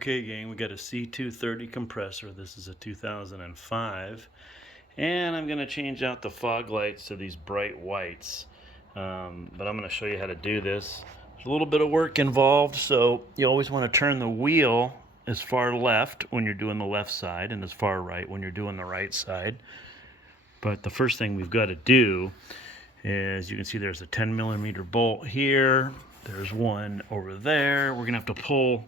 Okay, gang, we got a C230 compressor. This is a 2005, and I'm going to change out the fog lights to these bright whites. But I'm going to show you how to do this. There's a little bit of work involved, so you always want to turn the wheel as far left when you're doing the left side and as far right when you're doing the right side. But the first thing we've got to do is, you can see there's a 10mm bolt here. There's one over there. We're going to have to pull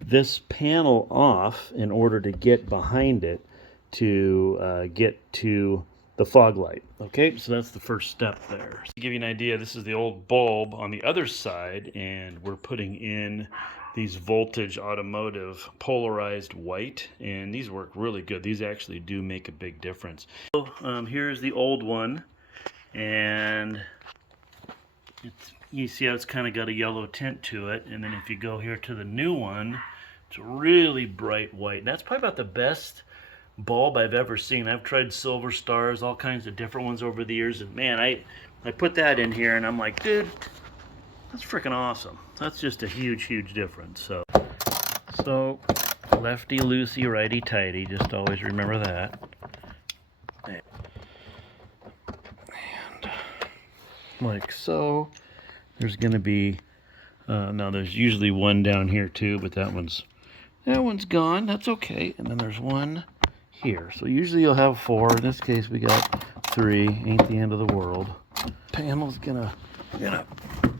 this panel off in order to get behind it to get to the fog light. Okay, so that's the first step there. To give you an idea, this is the old bulb on the other side, and we're putting in these voltage automotive polarized white, and these work really good. These actually do make a big difference. So, here's the old one, and you see how it's kind of got a yellow tint to it. And then if you go here to the new one, it's really bright white. That's probably about the best bulb I've ever seen. I've tried silver stars, all kinds of different ones over the years, and man, I put that in here and I'm like, dude, that's freaking awesome. That's just a huge difference. So lefty loosey, righty tighty, just always remember that. And like so. There's going to be, now there's usually one down here too, but that one's gone. That's okay. And then there's one here. So usually you'll have four. In this case, we got three. Ain't the end of the world. Panel's gonna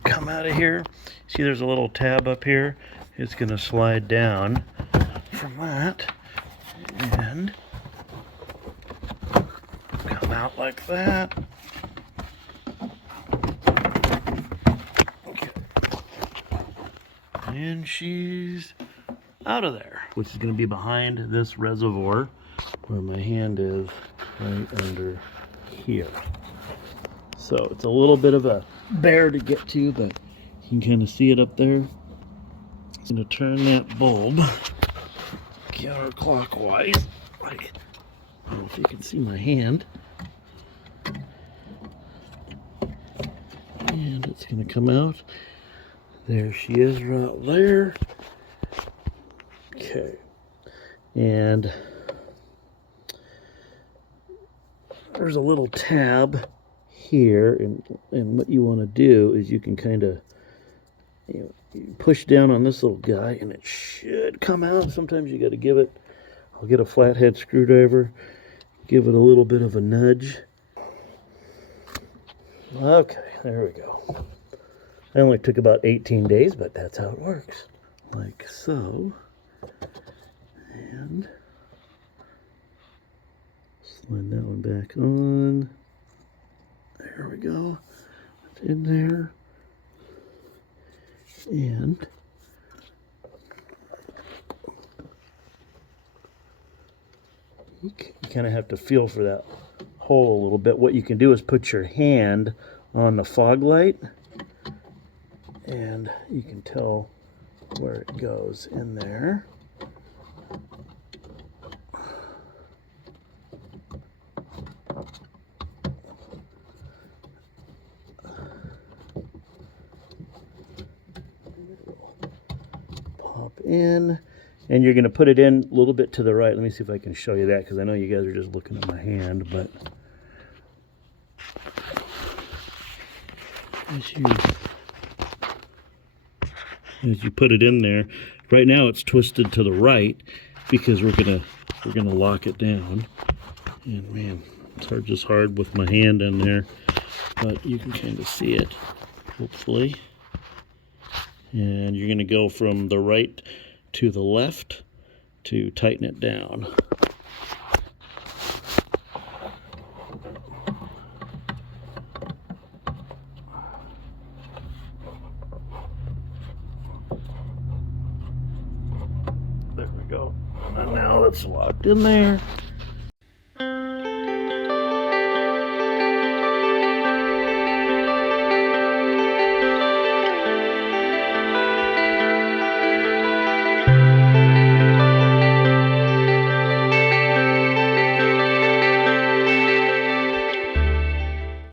come out of here. See, there's a little tab up here. It's gonna slide down from that and come out like that. And she's out of there, which is going to be behind this reservoir where my hand is, right under here. So it's a little bit of a bear to get to, but you can kind of see it up there. I'm going to turn that bulb counterclockwise. I don't know if you can see my hand. And it's going to come out. There she is right there. Okay. And there's a little tab here, and what you want to do is you can kind of you push down on this little guy and it should come out. Sometimes you got to give it, I'll get a flathead screwdriver, give it a little bit of a nudge. Okay, there we go. It only took about 18 days, but that's how it works. Like so. And slide that one back on. There we go. It's in there. And you kind of have to feel for that hole a little bit. What you can do is put your hand on the fog light, and you can tell where it goes in there. Pop in, and you're going to put it in a little bit to the right. Let me see if I can show you that, because I know you guys are just looking at my hand, but as you put it in there, right now it's twisted to the right because we're gonna lock it down. And man, it's just hard with my hand in there, but you can kind of see it, hopefully. And you're gonna go from the right to the left to tighten it down. There we go. And now it's locked in there.